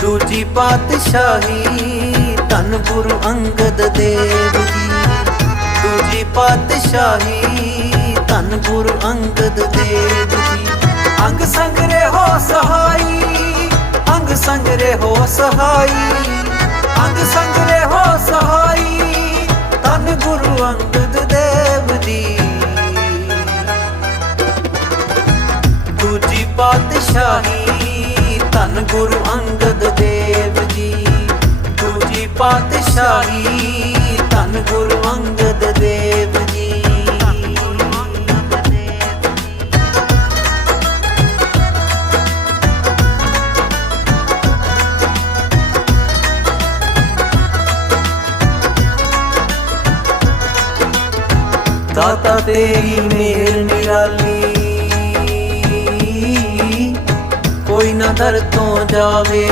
ਦੂਜੀ ਪਾਤਸ਼ਾਹੀ ਧੰਨ ਗੁਰੂ ਅੰਗਦ ਦੇਵ ਜੀ। ਦੂਜੀ ਪਾਤਸ਼ਾਹੀ ਧੰਨ ਗੁਰੂ ਅੰਗਦ ਦੇਵ ਜੀ। ਅੰਗ ਸੰਗ ਰਹੋ ਸਹਾਈ, ਅੰਗ ਸੰਗ ਰਹੋ ਸਹਾਈ। ਅੰਗ ਸੰਗ ਰਹੋ ਸਹਾਈ, ਧੰਨ ਗੁਰੂ ਅੰਗਦ ਦੇਵ ਜੀ। ਦੂਜੀ ਪਾਤਸ਼ਾਹੀ ਧੰਨ ਗੁਰੂ ਅੰਗਦ ਦੇਵ ਜੀ, ਦੂਜੀ ਪਾਤਸ਼ਾਹੀ। ਧੰਨ ਗੁਰੂ ਅੰਗਦ ਦੇਵ ਜੀ ਦਾਤਾ ਤੇਰੀ ਮੇਰ ਨਿਰਾਲੀ ਨਾ ਦਰ ਤੋਂ ਜਾਵੇ।